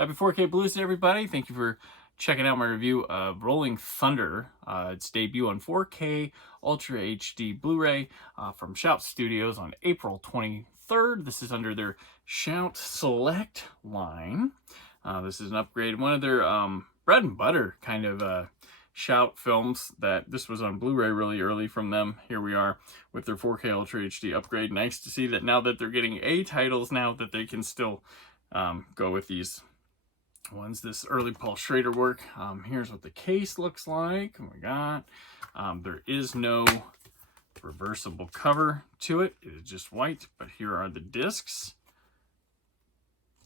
Happy 4K Blues to everybody. Thank you for checking out my review of Rolling Thunder. Its debut on 4K Ultra HD Blu-ray from Shout Studios on April 23rd. This is under their Shout Select line. This is an upgrade, one of their bread and butter kind of Shout films. That this was on Blu-ray really early from them. Here we are with their 4K Ultra HD upgrade. Nice to see that now that they're getting A titles, now that they can still go with these ones. This early Paul Schrader work. Here's what the case looks like. Oh my god. There is no reversible cover to it. It is just white, but here are the discs.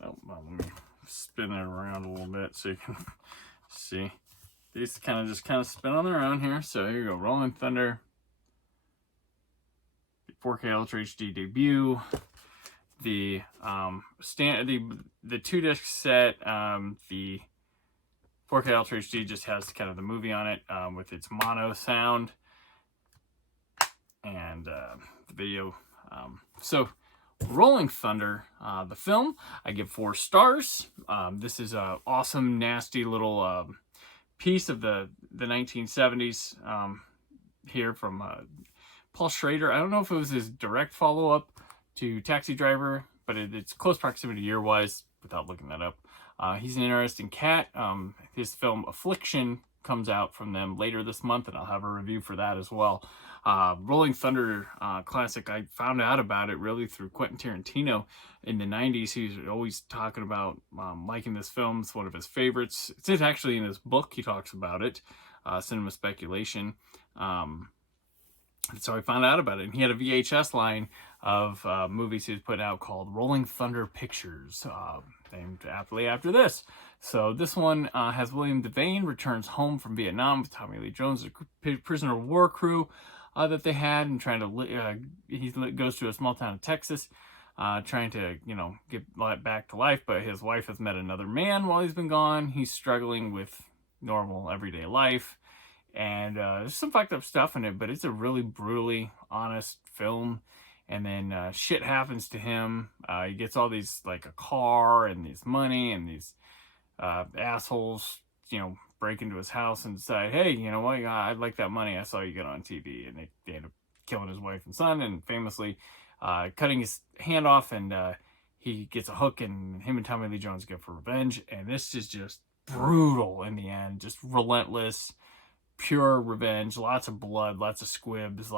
Oh, well, let me spin it around a little bit so you can see. These kind of spin on their own here. So here you go. Rolling Thunder. The 4K Ultra HD debut. The the 2-disc set. The 4K Ultra HD just has kind of the movie on it with its mono sound and the video. So Rolling Thunder, the film, I give 4 stars. This is a awesome, nasty little piece of the 1970s here from Paul Schrader. I don't know if it was his direct follow-up to Taxi Driver, but it's close proximity year-wise without looking that up. He's an interesting cat. His film Affliction comes out from them later this month, and I'll have a review for that as well. Rolling Thunder classic, I found out about it really through Quentin Tarantino in the 90s. He's always talking about liking this film. It's one of his favorites. It's actually in his book. He talks about it, Cinema Speculation. So I found out about it, and he had a VHS line of movies he was putting out called Rolling Thunder Pictures, named aptly after this. So this one has William Devane returns home from Vietnam with Tommy Lee Jones, the prisoner of war crew that they had, and trying to he goes to a small town in Texas, trying to get back to life, but his wife has met another man while he's been gone. He's struggling with normal everyday life. And there's some fucked up stuff in it, but it's a really brutally honest film. And then shit happens to him. He gets all these, like a car and this money, and these assholes, break into his house and decide, hey, you know what, I'd like that money I saw you get on TV. And they end up killing his wife and son, and famously cutting his hand off, and he gets a hook, and him and Tommy Lee Jones go for revenge. And this is just brutal in the end, just relentless. Pure revenge, lots of blood, lots of squibs,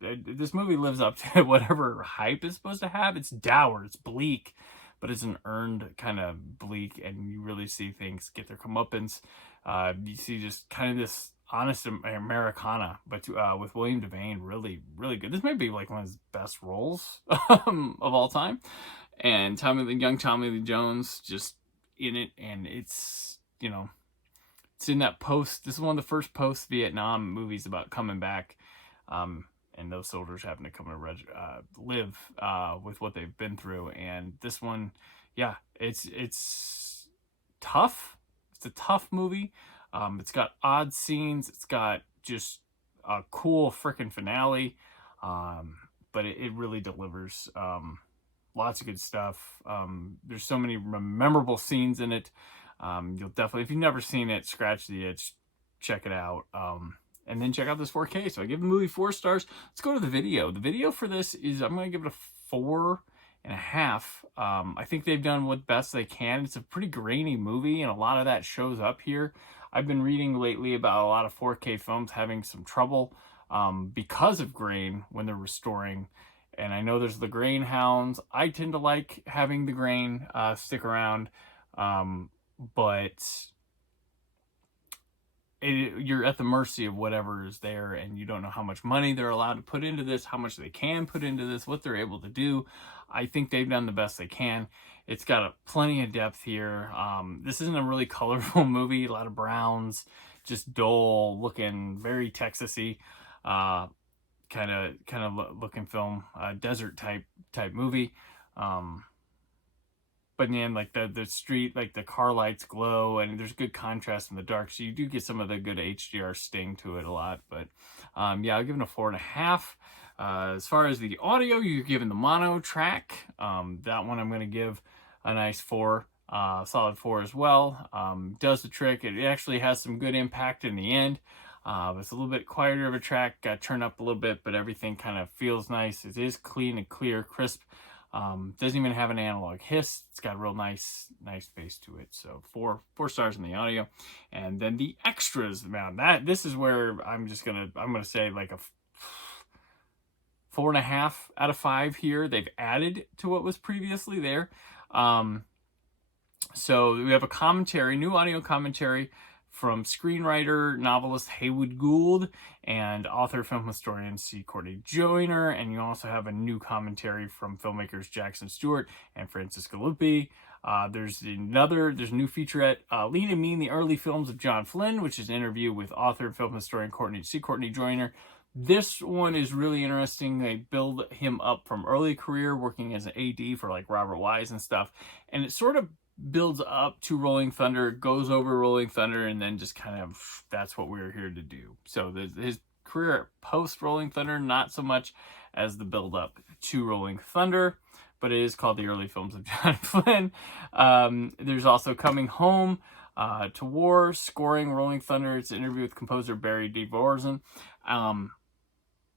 this movie lives up to whatever hype it's supposed to have. It's dour, it's bleak, but it's an earned kind of bleak, and you really see things get their comeuppance. You see just kind of this honest Americana, but with William Devane, really, really good. This may be like one of his best roles of all time. And young Tommy Lee Jones just in it, and it's, it's in that this is one of the first post-Vietnam movies about coming back, and those soldiers having to come to live with what they've been through. And this one, yeah, it's tough. It's a tough movie. It's got odd scenes. It's got just a cool freaking finale, but it really delivers. Lots of good stuff. There's so many memorable scenes in it. You'll definitely, if you've never seen it, scratch the itch, check it out, and then check out this 4K. So I give the movie 4 stars. Let's go to the video. The video for this is, I'm going to give it a 4.5. I think they've done what best they can. It's a pretty grainy movie, and a lot of that shows up here. I've been reading lately about a lot of 4K films having some trouble because of grain when they're restoring. And I know there's the grain hounds. I tend to like having the grain stick around. But you're at the mercy of whatever is there, and you don't know how much money they're allowed to put into this, how much they can put into this, what they're able to do. I think they've done the best they can. It's got plenty of depth here. This isn't a really colorful movie. A lot of browns, just dull looking, very Texas-y, kind of looking film, desert type movie. But in the end, like the street, like the car lights glow, and there's good contrast in the dark. So you do get some of the good HDR sting to it a lot. But yeah, I'll give it a 4.5. As far as the audio, you're given the mono track. That one I'm going to give a nice 4. solid 4 as well. Does the trick. It actually has some good impact in the end. It's a little bit quieter of a track, got turned up a little bit, but everything kind of feels nice. It is clean and clear, crisp. Doesn't even have an analog hiss. It's got a real nice bass to it. So four stars in the audio. And then the extras, man, this is where I'm gonna say like a 4.5 out of 5 here. They've added to what was previously there. So we have a commentary, new audio commentary from screenwriter, novelist Haywood Gould, and author, film historian C. Courtney Joyner. And you also have a new commentary from filmmakers Jackson Stewart and Francisca Lupi. There's a new featurette, Lean and Mean, the Early Films of John Flynn, which is an interview with author and film historian C. Courtney Joyner. This one is really interesting. They build him up from early career, working as an AD for like Robert Wise and stuff. And it sort of builds up to Rolling Thunder, goes over Rolling Thunder, and then just kind of, that's what we're here to do. So his career post Rolling Thunder, not so much as the build up to Rolling Thunder, but it is called The Early Films of John Flynn. There's also Coming Home to War, scoring Rolling Thunder. It's an interview with composer Barry Dvorak.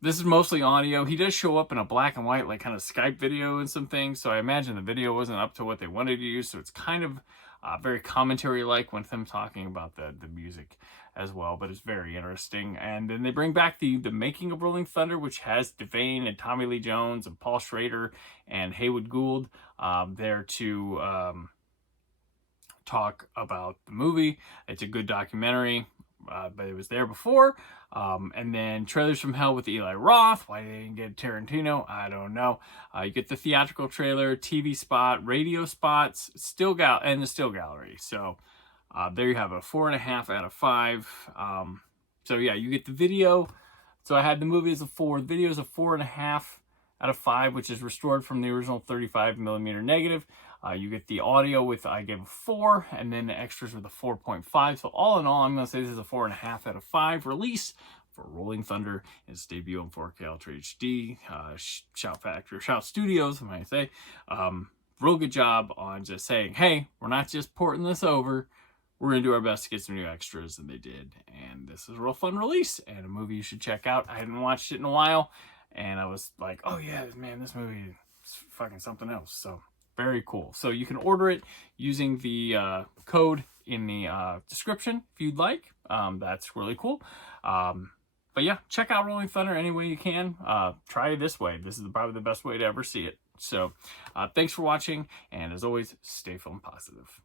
This is mostly audio. He does show up in a black and white, like kind of Skype video and some things. So I imagine the video wasn't up to what they wanted to use. So it's kind of very commentary-like when them talking about the music as well. But it's very interesting. And then they bring back the making of Rolling Thunder, which has Devane and Tommy Lee Jones and Paul Schrader and Haywood Gould there to talk about the movie. It's a good documentary. But it was there before. And then Trailers from Hell with Eli Roth. Why they didn't get Tarantino, I don't know. You get the theatrical trailer, TV spot, radio spots, the still gallery. So there you have a 4.5 out of 5. So yeah, you get the video. So I had the movie as a 4. The video is a 4.5 out of 5, which is restored from the original 35mm negative. You get the audio with, I gave a 4, and then the extras with a 4.5. So all in all, I'm going to say this is a 4.5 out of 5 release for Rolling Thunder in its debut on 4K Ultra HD. Shout Studios, I might say. Real good job on just saying, hey, we're not just porting this over. We're going to do our best to get some new extras, and they did. And this is a real fun release and a movie you should check out. I hadn't watched it in a while, and I was like, oh yeah, man, this movie is fucking something else. So very cool. So you can order it using the code in the description if you'd like. That's really cool. But yeah, check out Rolling Thunder any way you can. Try it this way. This is probably the best way to ever see it. So thanks for watching, and as always, stay film positive.